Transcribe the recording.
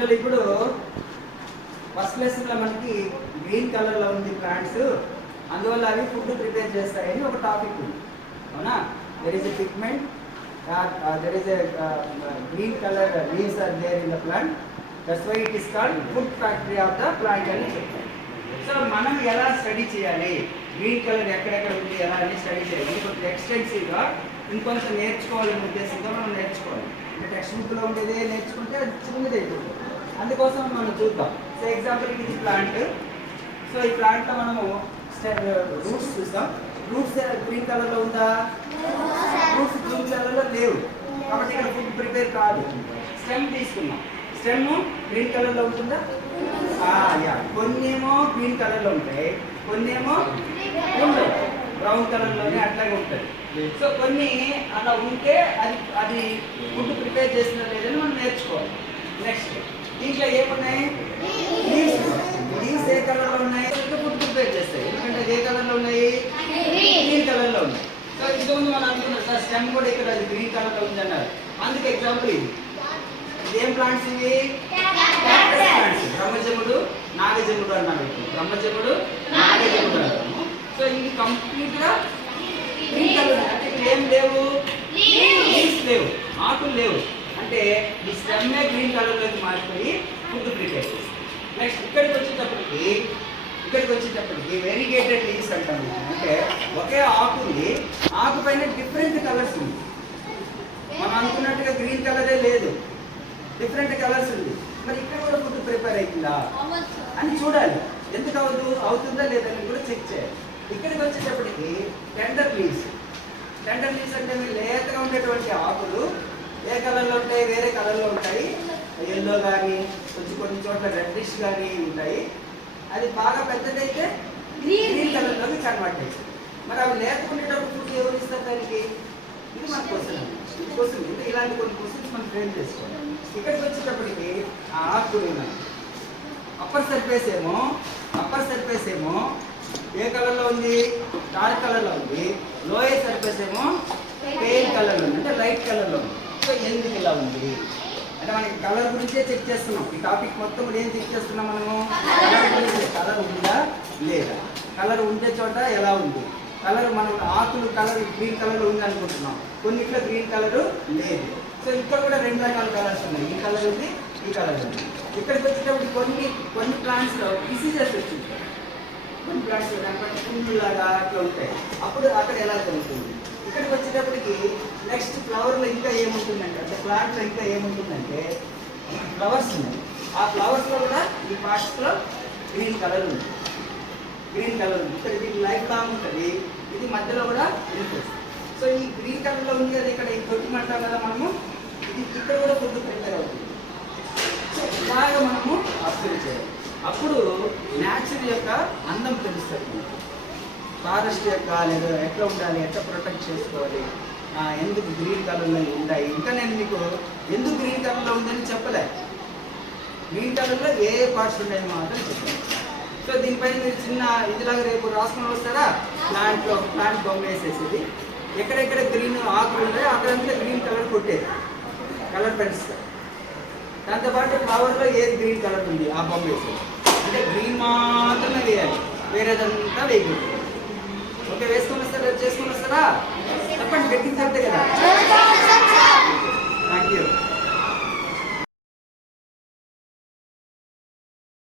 పిల్లలు ఇప్పుడు ఫస్ట్ లెసన్లో మనకి గ్రీన్ కలర్లో ఉంది ప్లాంట్స్ అందువల్ల అవి ఫుడ్ ప్రిపేర్ చేస్తాయని ఒక టాపిక్ ఉంది. అవునా? There is a pigment there is a green colour leaves are there in the plant that's why it is called food factory of the plant అని చెప్తారు. సో మనం ఎలా స్టడీ చేయాలి? గ్రీన్ కలర్ ఎక్కడెక్కడ ఉంది ఎలా అని స్టడీ చేయాలి? కొంచెం ఎక్స్టెన్సివ్గా ఇంకొంచెం నేర్చుకోవాలనే ఉద్దేశంతో మనం నేర్చుకోవాలి. అంటే టెక్స్ట్ బుక్లో ఉండేదే నేర్చుకుంటే అది చిన్నది. అయిపోతుంది అందుకోసం మనం చూద్దాం. సో ఎగ్జాంపుల్ ఇది ప్లాంట్ సో ఈ ప్లాంట్లో మనము రూట్స్ చూస్తాం. రూట్స్ గ్రీన్ కలర్లో ఉందా? రూట్స్ గ్రీన్ కలర్లో లేవు. కాబట్టి ఇక్కడ ఫుడ్ ప్రిపేర్ కాదు. స్టెమ్ తీసుకున్నాం స్టెమ్ గ్రీన్ కలర్లో ఉంటుందా? యా కొన్నేమో గ్రీన్ కలర్లో ఉంటాయి. కొన్నేమో ఉండవు. బ్రౌన్ కలర్లోనే అట్లాగే ఉంటుంది. సో కొన్ని అలా ఉంటే అది అది ఫుడ్ ప్రిపేర్ చేసిన లేదని మనం నేర్చుకోవాలి. నెక్స్ట్ దీంట్లో ఏమున్నాయి? లీవ్స్ లీవ్స్ ఏ కలర్లో ఉన్నాయి? ఫుడ్ ప్రిపేర్ చేస్తాయి. ఎందుకంటే ఏ కలర్లో ఉన్నాయి? గ్రీన్ కలర్లో ఉన్నాయి. సో ఇంతకుముందు మనం అనుకున్నాం. సార్ స్టెమ్ కూడా ఇక్కడ అది గ్రీన్ కలర్లో ఉంది అన్నారు అందుకే ఎగ్జాంపుల్ ఇది. ఏం ప్లాంట్స్ ఇవి? ప్లాంట్స్ బ్రహ్మజముడు నాగజముడు అన్నారు. బ్రహ్మజముడు నాగజముడు అంటాము. సో ఇది కంప్లీట్గా గ్రీన్ కలర్ అంటే ఏం లేవు? లీవ్స్ లేవు. ఆకులు లేవు. అంటే ఈ స్టెమ్మే గ్రీన్ కలర్లోకి మారిపోయి ఫుడ్ ప్రిపేర్ చేస్తుంది నెక్స్ట్ ఇక్కడికి వచ్చేటప్పటికి ఇక్కడికి వచ్చేటప్పటికి వెరిగేటెడ్ లీవ్స్ అంటాము. అంటే ఒకే ఆకు ఉంది. ఆకు పైన డిఫరెంట్ కలర్స్ ఉంది. మనం అనుకున్నట్టుగా గ్రీన్ కలరే లేదు. డిఫరెంట్ కలర్స్ ఉంది. మరి ఇక్కడ కూడా ఫుడ్ ప్రిపేర్ అవుతుందా అని చూడాలి. ఎందుకు అవుతు అవుతుందా లేదని కూడా చెక్ చేయాలి. ఇక్కడికి వచ్చేటప్పటికి టెండర్ లీవ్స్ టెండర్ లీవ్స్ అంటే లేతగా ఉండేటువంటి ఆకులు ఏ కలర్లో ఉంటాయి? వేరే కలర్లో ఉంటాయి. ఎల్లో కానీ కొంచెం కొన్ని చోట్ల రెడ్డిష్ కానీ ఉంటాయి. అది బాగా పెద్దదైతే గ్రీన్ కలర్లోకి కన్వర్ట్ అవుతుంది మరి అవి లేకుండేటప్పుడు ఫుడ్ ఎవరు ఇస్తారు దానికి? ఇది మన క్వశ్చన్ క్వశ్చన్ అంటే ఇలాంటి కొన్ని క్వశ్చన్స్ మనం ఫ్రేమ్ చేసుకోవాలి. ఇక్కడికి వచ్చేటప్పటికి ఆ ఆకులు అప్పర్ సర్ఫేస్ ఏమో అప్పర్ సర్ఫేస్ ఏమో ఏ కలర్లో ఉంది? డార్క్ కలర్లో ఉంది. లోయర్ సర్ఫేస్ ఏమో పేల్ కలర్లో ఉంది. అంటే లైట్ కలర్లో ఉంది. సో ఎందుకు ఇలా ఉంది? అంటే మనకి కలర్ గురించే చెక్ చేస్తున్నాం. ఈ టాపిక్ మొత్తం ఏం చెక్ చేస్తున్నాం మనము? కలర్ గురించి. కలర్ ఉందా? లేదా? కలర్ ఉండే చోట ఎలా ఉంది? కలర్ మనం ఆకులు కలర్ గ్రీన్ కలర్ ఉంది అనుకుంటున్నాం. కొన్నిట్లో గ్రీన్ కలర్ లేదు. సో ఇక్కడ కూడా రెండు రకాల కలర్స్ ఉన్నాయి. ఈ కలర్ ఉంది ఈ కలర్ ఉంది. ఇక్కడికి వచ్చేటప్పుడు కొన్ని కొన్ని ప్లాంట్స్లో డిసీజెస్ వచ్చింది. కొన్ని ప్లాంట్స్ దానిపైన లాగా అట్లా ఉంటాయి. అప్పుడు అక్కడ ఎలా జరుగుతుంది? ఇక్కడికి వచ్చేటప్పటికి నెక్స్ట్ ఫ్లవర్లో ఇంకా ఏముంటుందంటే అంటే ప్లాంట్లో ఇంకా ఏముంటుందంటే ఫ్లవర్స్ ఉన్నాయి. ఆ ఫ్లవర్స్లో కూడా ఈ పార్ట్స్లో గ్రీన్ కలర్ ఉంది. గ్రీన్ కలర్ ఉంది. ఇక్కడ ఇది లైఫ్ లాంగ్ ఉంటుంది. ఇది మధ్యలో కూడా ఉంటుంది. సో ఈ గ్రీన్ కలర్లో ఉంది కదా ఇక్కడ ఈ తొట్టి అంటాం కదా మనము. ఇది ఇక్కడ కూడా ఫుడ్ ప్రిపేర్ అవుతుంది. సో ఇలాగ మనము అబ్జర్వ్ చేయాలి. అప్పుడు న్యాచురల్ యొక్క అందం తెలుస్తుంది. ఫారెస్ట్ యొక్క లేదా ఎట్లా ఉండాలి ఎట్లా ప్రొటెక్ట్ చేసుకోవాలి? ఎందుకు గ్రీన్ కలర్లో ఉంటాయి? ఇంకా నేను మీకు ఎందుకు గ్రీన్ కలర్లో ఉందని చెప్పలే. గ్రీన్ కలర్లో ఏ ఏ పార్ట్స్ ఉన్నాయని మాత్రం చెప్పాను సో దీనిపైన మీరు చిన్న ఇదిలాగా రేపు రాసుకుని వస్తారా? ప్లాంట్లో ప్లాంట్ బొమ్మ వేసేసేది. ఎక్కడెక్కడ గ్రీన్ ఆకులు ఉన్నాయో అక్కడంతా గ్రీన్ కలర్ కొట్టేది. కలర్ పెన్స్ దాంతోపాటు ఫ్లవర్లో ఏది గ్రీన్ కలర్ ఉంది? ఆ బొమ్మ వేసేది. అంటే గ్రీన్ మాత్రమే వేయాలి. వేరేదంతా వేయకూడదు. ఓకే వేసుకొని వస్తారా రేపు చేసుకొని వస్తారా? చెప్పండి పెట్టింది చెప్తే కదా. Thank you